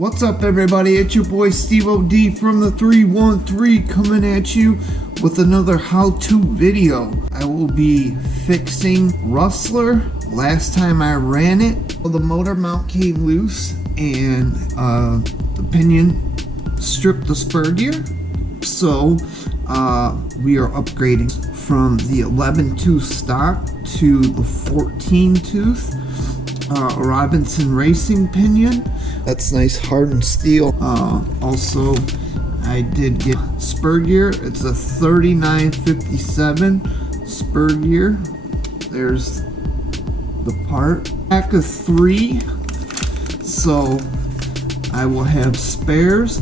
What's up, everybody? It's your boy Steve OD from the 313 coming at you with another how-to video. I will be fixing Rustler. Last time I ran it, the motor mount came loose and the pinion stripped the spur gear. So we are upgrading from the 11 tooth stock to the 14 tooth Robinson Racing pinion. That's nice hardened steel. Also, I did get spur gear. It's a 3957 spur gear. There's the part. Pack of 3, so I will have spares.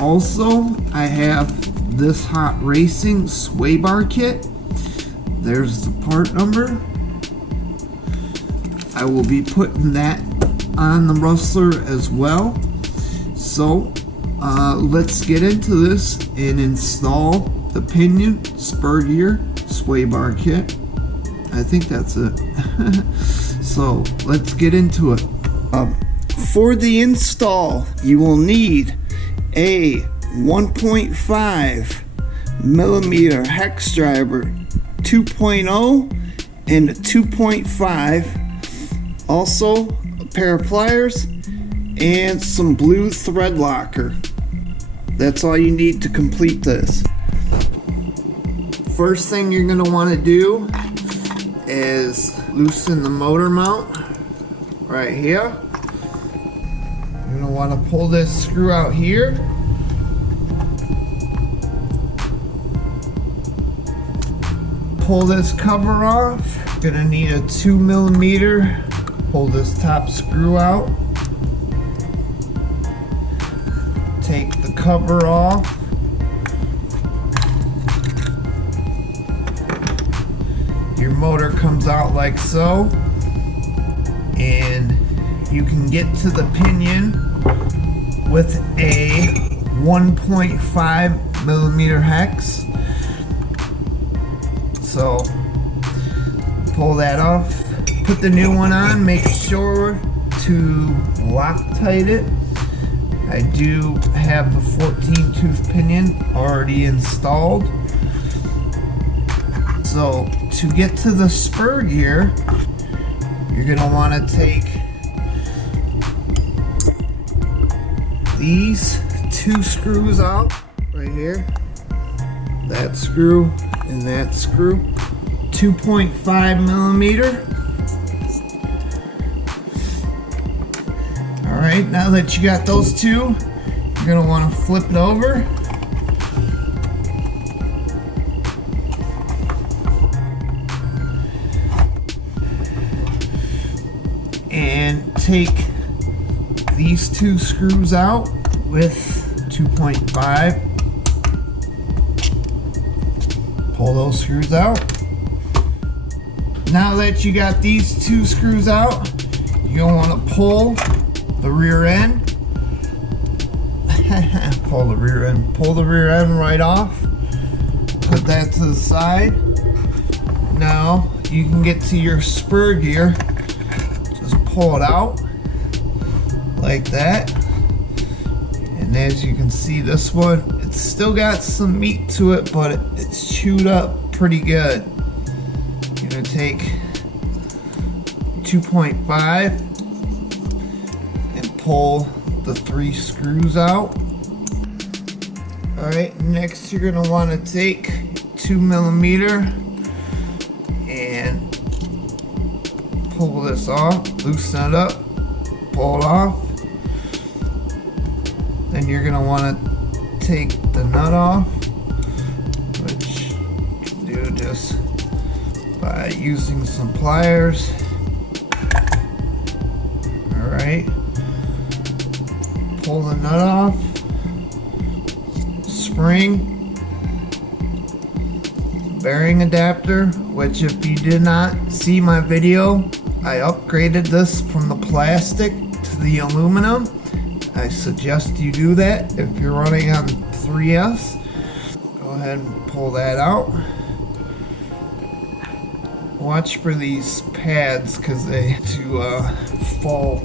Also, I have this Hot Racing sway bar kit. There's the part number. I will be putting that on the Rustler as well. So let's get into this and install the pinion, spur gear, sway bar kit. I think that's it. So let's get into it. For the install, you will need a 1.5 millimeter hex driver 2.0 and a 2.5. Also a pair of pliers and some blue thread locker. That's all you need to complete this. First thing you're going to want to do is loosen the motor mount right here. You're going to want to pull this screw out here. Pull this cover off. You're going to need a 2 millimeter. Pull this top screw out. Take the cover off. Your motor comes out like so. And you can get to the pinion with a 1.5 millimeter hex. So pull that off. Put the new one on. Make sure to Loctite it. I do have the 14 tooth pinion already installed. So to get to the spur gear, you're going to want to take these 2 screws out right here. That screw and that screw. 2.5 millimeter. Alright, now that you got those two, you're going to want to flip it over. And take these 2 screws out with 2.5. Pull those screws out. Now that you got these 2 screws out, you're going to want to pull the rear end. Pull the rear end. Pull the rear end right off. Put that to the side. Now you can get to your spur gear. Just pull it out like that. And as you can see, this one, it's still got some meat to it, but it's chewed up pretty good. You're gonna take 2.5 and pull the 3 screws out. Alright, next you're gonna want to take 2 millimeter and pull this off, loosen it up, pull it off. Then you're gonna want to take the nut off, which you can do just by using some pliers. Alright, pull the nut off, spring, bearing adapter, which if you did not see my video, I upgraded this from the plastic to the aluminum. I suggest you do that if you're running on 3S. Go ahead and pull that out. Watch for these pads because they to fall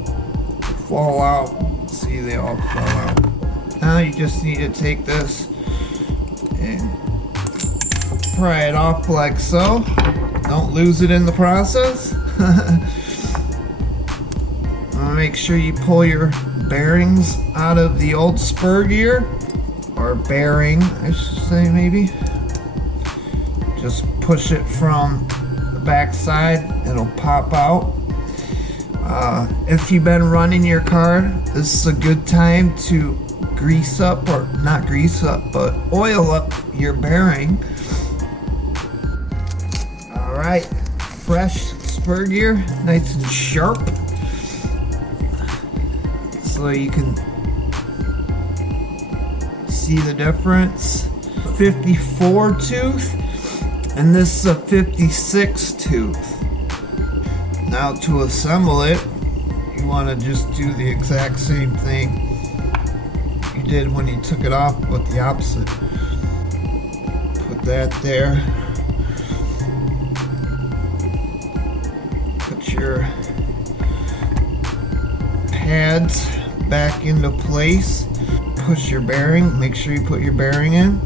out See, they all fall out. Now you just need to take this and pry it off like so. Don't lose it in the process. Make sure you pull your bearings out of the old spur gear, or bearing I should say, maybe. Just push it from the back side, it'll pop out. If you've been running your car, this is a good time to grease up, or not grease up, but oil up your bearing. Alright, fresh spur gear, nice and sharp, so you can see the difference. 54 tooth, and this is a 56 tooth. Now to assemble it, you want to just do the exact same thing you did when you took it off, but the opposite. Put that there. Put your pads back into place. Push your bearing. Make sure you put your bearing in.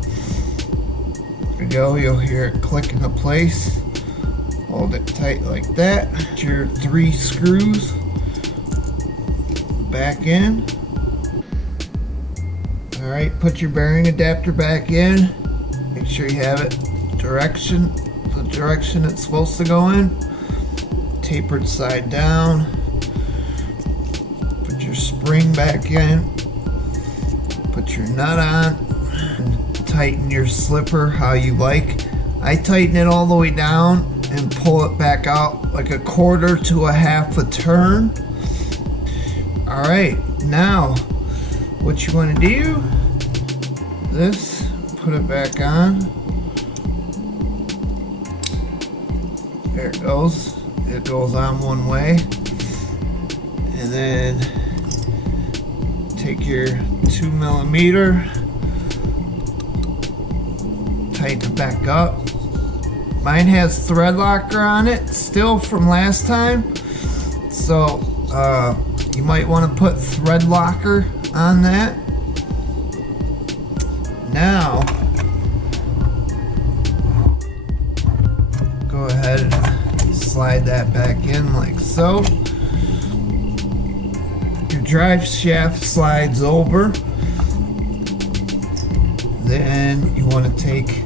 There you go. You'll hear it click into place. Hold it tight like that. Put your 3 screws back in. Alright, put your bearing adapter back in. Make sure you have it the direction it's supposed to go in. Tapered side down. Put your spring back in. Put your nut on. And tighten your slipper how you like. I tighten it all the way down and pull it back out like a 1/4 to 1/2 a turn. Alright, now what you want to do, this, put it back on. There it goes. It goes on one way. And then take your 2mm, tighten it back up. Mine has thread locker on it still from last time, so you might want to put thread locker on that. Now go ahead and slide that back in like so. Your drive shaft slides over. Then you want to take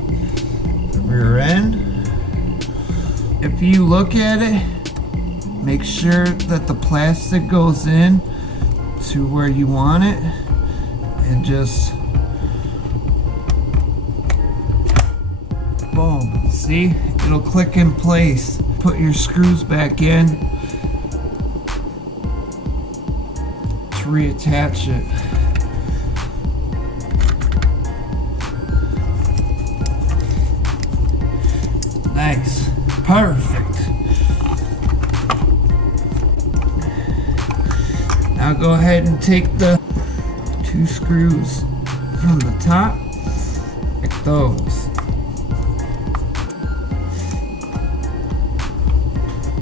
the rear end. If you look at it, make sure that the plastic goes in to where you want it, and just boom, see, it'll click in place. Put your screws back in to reattach it. Nice. Perfect. Now go ahead and take the 2 screws from the top, like those.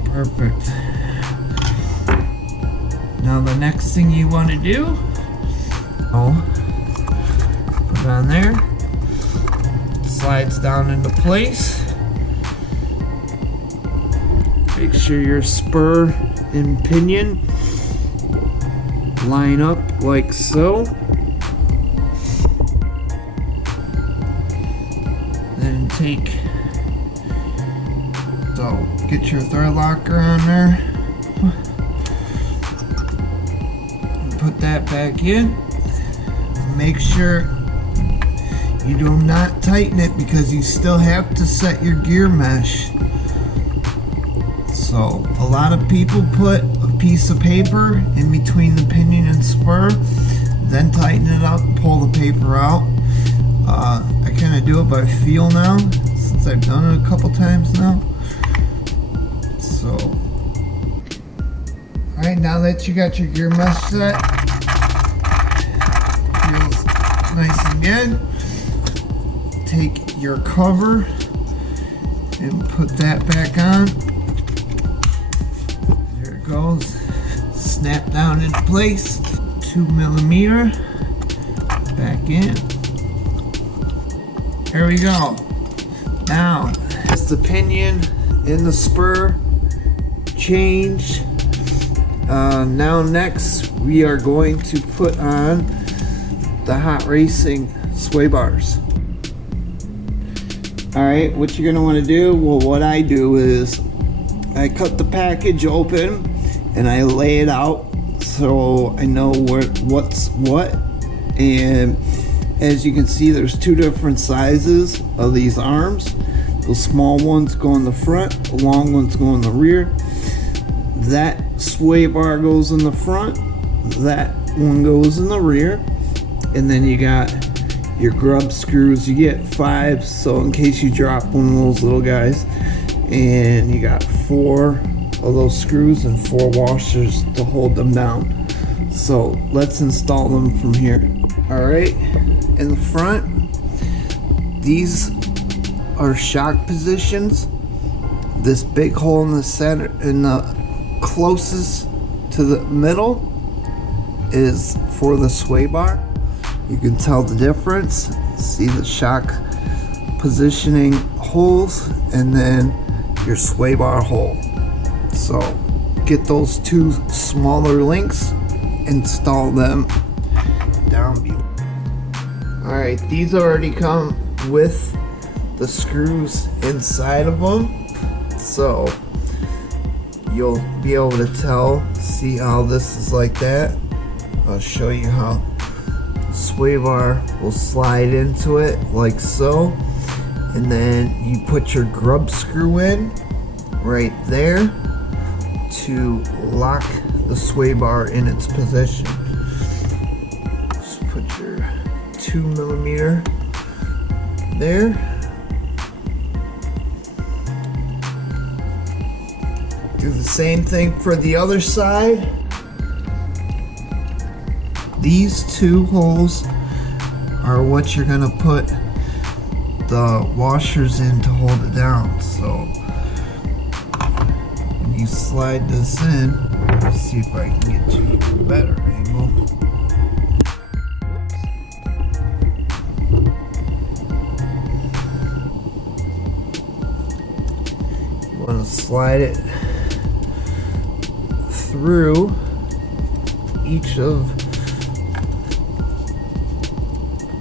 Perfect. Now the next thing you want to do, put it on there, slides down into place. Make sure your spur and pinion line up like so. Then get your thread locker on there. Put that back in. Make sure you do not tighten it, because you still have to set your gear mesh. So a lot of people put a piece of paper in between the pinion and spur, then tighten it up, pull the paper out. I kind of do it by feel now, since I've done it a couple times now. So, alright, now that you got your gear mesh set, feels nice and good. Take your cover and put that back on. There it goes. Snap down into place. 2mm back in. There we go. Now it's the pinion in the spur changed. Now next we are going to put on the hot racing sway bars. Alright, what you're going to want to do, well, what I do is I cut the package open and I lay it out so I know what's what. And as you can see, there's two different sizes of these arms. The small ones go in the front, the long ones go in the rear. That sway bar goes in the front, that one goes in the rear, and then you got your grub screws. You get 5, so in case you drop one of those little guys, and you got 4 of those screws and 4 washers to hold them down. So let's install them from here. Alright, in the front, these are shock positions. This big hole in the center, in the closest to the middle, is for the sway bar. You can tell the difference. See the shock positioning holes and then your sway bar hole. So get those 2 smaller links, install them down below. Alright, these already come with the screws inside of them, so you'll be able to tell. See how this is like that? I'll show you how sway bar will slide into it like so, and then you put your grub screw in right there to lock the sway bar in its position. Just put your 2mm there. Do the same thing for the other side. These 2 holes are what you're gonna put the washers in to hold it down. So when you slide this in, let's see if I can get you a better angle. You want to slide it through each of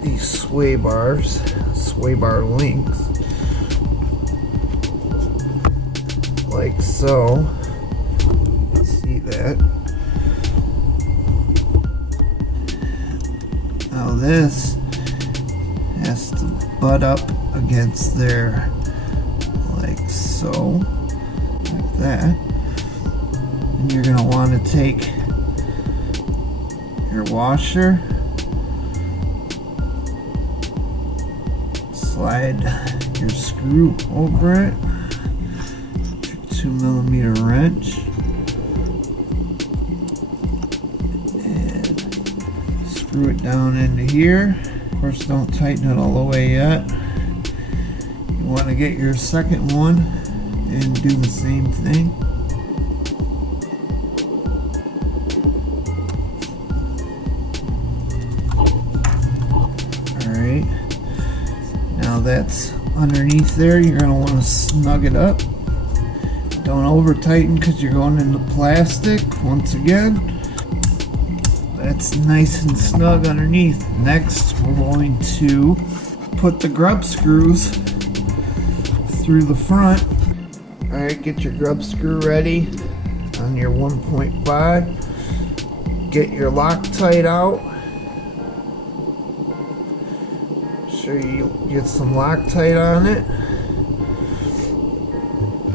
these sway bars, sway bar links, like so. See that? Now this has to butt up against there, like so, like that. And you're gonna want to take your washer, slide your screw over it, your 2mm wrench, and screw it down into here. Of course, don't tighten it all the way yet. You want to get your second one and do the same thing. Alright. Now that's underneath there. You're going to want to snug it up. Don't over tighten because you're going into plastic once again. That's nice and snug underneath. Next, we're going to put the grub screws through the front. Alright, get your grub screw ready on your 1.5. Get your Loctite out. Sure you get some Loctite on it,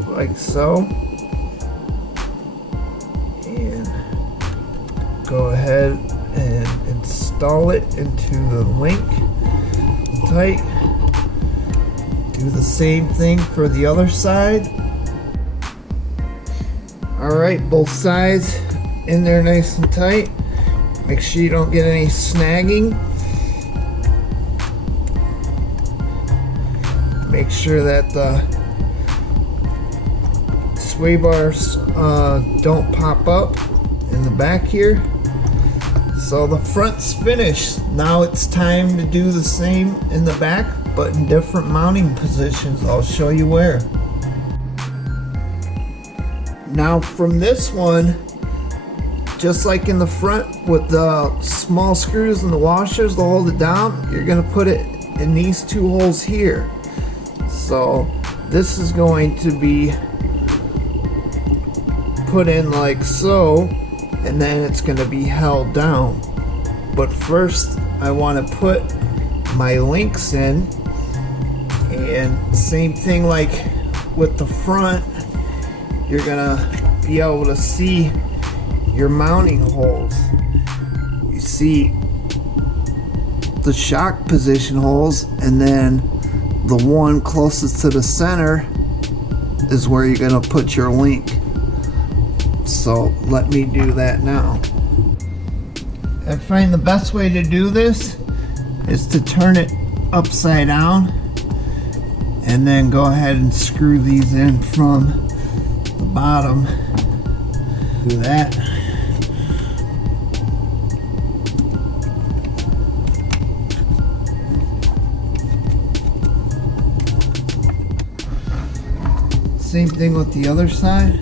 like so, and go ahead and install it into the link tight. Do the same thing for the other side. Alright, both sides in there nice and tight. Make sure you don't get any snagging. Make sure that the sway bars don't pop up in the back here. So the front's finished. Now it's time to do the same in the back, but in different mounting positions. I'll show you where. Now from this one, just like in the front with the small screws and the washers to hold it down, you're gonna put it in these two holes here. So this is going to be put in like so, and then it's going to be held down. But first I want to put my links in, and same thing like with the front, you're gonna be able to see your mounting holes. You see the shock position holes, and then the one closest to the center is where you're gonna put your link. So let me do that now. I find the best way to do this is to turn it upside down and then go ahead and screw these in from the bottom. Do that. Same thing with the other side.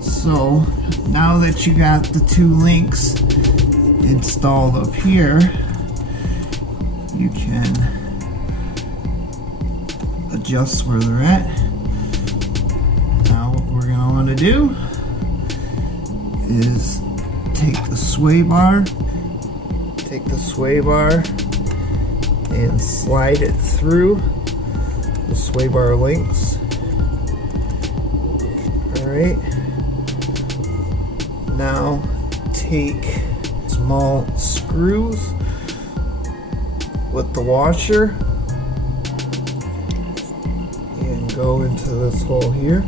So now that you got the two links installed up here, you can adjust where they're at. Now what we're going to want to do is take the sway bar and slide it through the sway bar links. Alright, now take small screws with the washer and go into this hole here.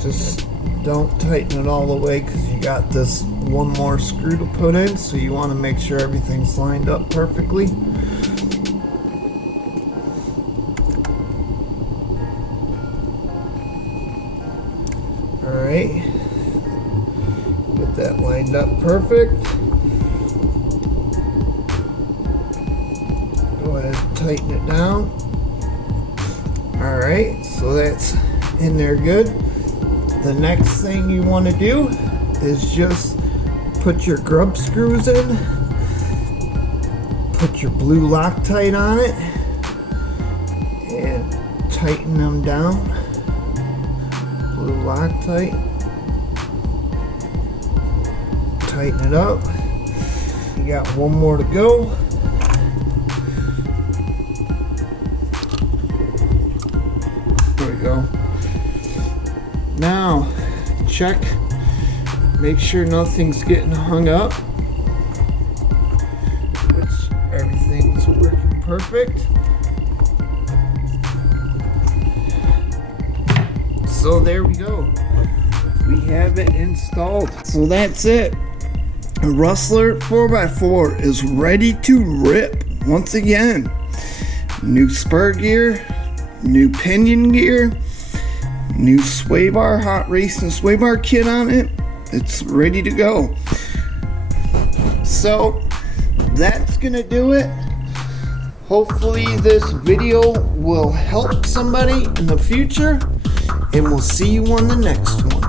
Just don't tighten it all the way because you got this one more screw to put in, so you want to make sure everything's lined up perfectly. Alright, get that lined up perfect. Go ahead and tighten it down. Alright, so that's in there good. The next thing you want to do is just put your grub screws in, put your blue Loctite on it, and tighten them down. Blue Loctite, tighten it up. You got one more to go. There we go. Now check, make sure nothing's getting hung up, which everything's working perfect. So there we go, we have it installed. So that's it. The Rustler 4x4 is ready to rip once again. New Spur gear, new Pinion gear, new sway bar, hot racing sway bar kit on it. It's ready to go. So that's gonna do it. Hopefully this video will help somebody in the future, and we'll see you on the next one.